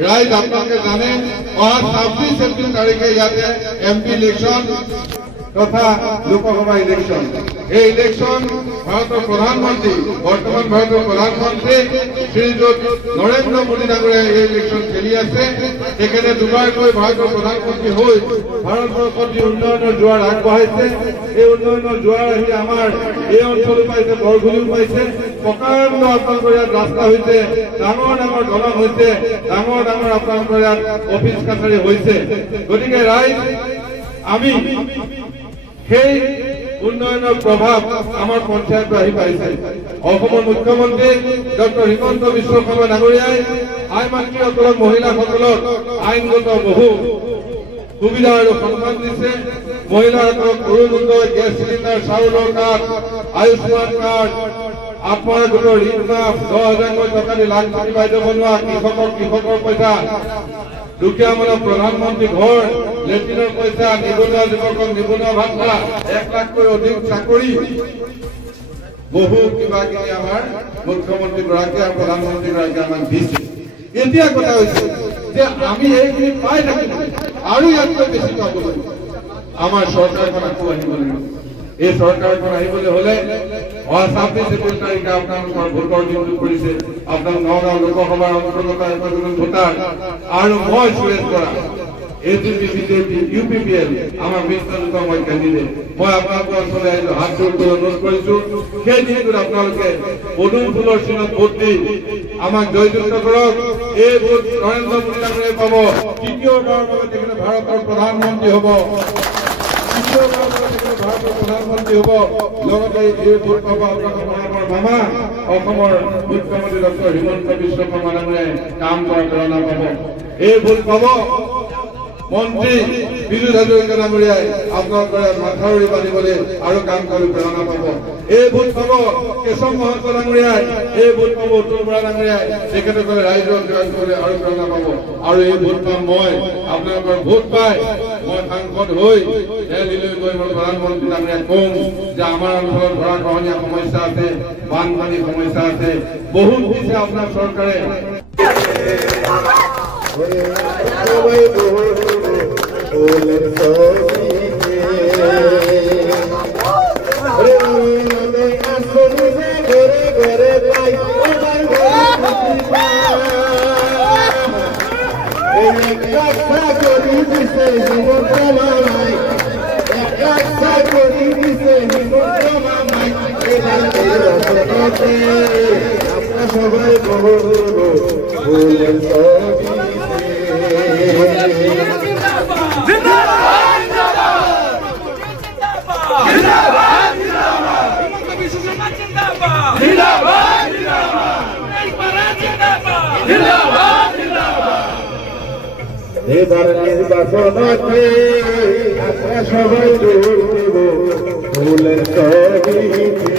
right आप लोग जाने और 26 तारीखे याते एमपी इलेक्शन तथा लोकसभा इलेक्शन এই ইলেকশন ভারতের প্রধানমন্ত্রী বর্তমান ভারতের প্রধানমন্ত্রী শ্রীযুত নরেন্দ্র মোদী ডাঙৰীয়াই এই ইলেকশন খেলি আছে এখানে দুবাৰকৈ ভাৰতৰ প্ৰধানমন্ত্ৰী হৈ ভাৰতৰ প্ৰতি উন্নয়নৰ জোৱাৰ আগবঢ়াইছে এই উন্নয়নৰ জোৱাৰ আহি আমাৰ এই অঞ্চল পাইছে বৰগুৰিও পাইছে প্ৰকাণ্ড আপোনালোকৰ ইয়াত ৰাস্তা হৈছে ডাঙৰ ডাঙৰ দলং হৈছে ডাঙৰ ডাঙৰ আপোনালোকৰ ইয়াত অফিচ কাছাৰী হৈছে গতিকে ৰাইজ আমি সেই উন্নয়নৰ প্ৰভাৱ আমাৰ পঞ্চায়ত আহি পাইছে অসমৰ মুখ্যমন্ত্ৰী ডক্টৰ হিমন্ত বিশ্ব শৰ্মা ডাঙৰীয়াই আই মাতৃসকলক মহিলাসকলক আইনগত বহু সুবিধা আৰু সন্মান দিছে মহিলাসকলক অৰুণোদয় গেছ চিলিণ্ডাৰ চাউলৰ কাৰ্ড আয়ুষ্মান কাৰ্ড আপোনাৰ গোটৰ ঋণ মাফ 10,000 টকা দি লাখ কোটি বাইদেউ বনোৱা কৃষকৰ পইচা দুখীয়া মানুহ প্ৰধানমন্ত্ৰী ঘৰ লেট্ৰিনৰ পইচা নিবনুৱা যুৱকক নিবনুৱা ভাতা 1 লাখকৈ অধিক চাকৰি বহু কিবা কিবি আমাৰ মুখ্যমন্ত্ৰী গৰাকী আৰু প্ৰধানমন্ত্ৰী গৰাকী আমাক দিছে এতিয়া কথা হৈছে যে আমি এইখিনি পাই থাকিম আৰু ইয়াতকৈ বেছি পাব লাগিব আমাৰ চৰকাৰখন আকৌ আহিব লাগিব এই চৰকাৰখন আহিবলৈ হলে 26 তাৰিখে আপোনালোকৰ ভোটৰ দিনটো কৰিছে আপোনালোক নগাঁও লোকসভাৰ অন্তৰ্গত এজন ভোটাৰ আৰু মই Suresh Bora AGP BJP UPPL আমাৰ মিত্ৰলোক মই কেণ্ডিডেট মই আপোনালোকৰ ওচৰলৈ আহিছো হাত জোৰ কৰি অনুৰোধ কৰিছো সেই দিনটোত আপোনালোকে পদুম ফুলৰ চিনত ভোট দি আমাক জয়যুক্ত কৰক এই ভোট নৰেন্দ্ৰ মোদী ডাঙৰীয়াই পাব তৃতীয়বাৰৰ বাবে তেখেতে ভাৰতৰ প্ৰধানমন্ত্ৰী হ'ব ভাৰতৰ প্ৰধানমন্ত্ৰী হ'ব লগতে এই ভোট পাব আপোনালোকৰ মামা অসমৰ মুখ্যমন্ত্ৰী ডক্টৰ হিমন্ত বিশ্ব শৰ্মা ডাঙৰীয়াই কাম কৰাৰ প্ৰেৰণা পাব এই ভোট পাব মন্ত্ৰী বিজু হাজৰিকা ডাঙৰীয়াই আপোনালোকৰ মাথাউৰি বান্ধিবলৈ আৰু কাম কৰি প্ৰেৰণা পাব এই ভোট পাব কেশৱ মহন্ত ডাঙৰীয়াই এই ভোট পাব অতুল বৰা ডাঙৰীয়াই তেখেতসকলে ৰাইজৰ কাম কৰি আৰু প্ৰেৰণা পাব আৰু এই ভোট পাম মই আপোনালোকৰ ভোট পাই মই সাংসদ হৈ দিল্লীলৈ গৈ মই প্ৰধানমন্ত্ৰী ডাঙৰীয়াক কম যে আমাৰ অঞ্চলত ধৰা খহনীয়া সমস্যা আছে বানপানী সমস্যা আছে বহুত দিছে আপোনাৰ চৰকাৰে এবাৰ নিৰ্বাচন আছে আমৰা সবাই ভোট দেব ভুলেৰ ছবি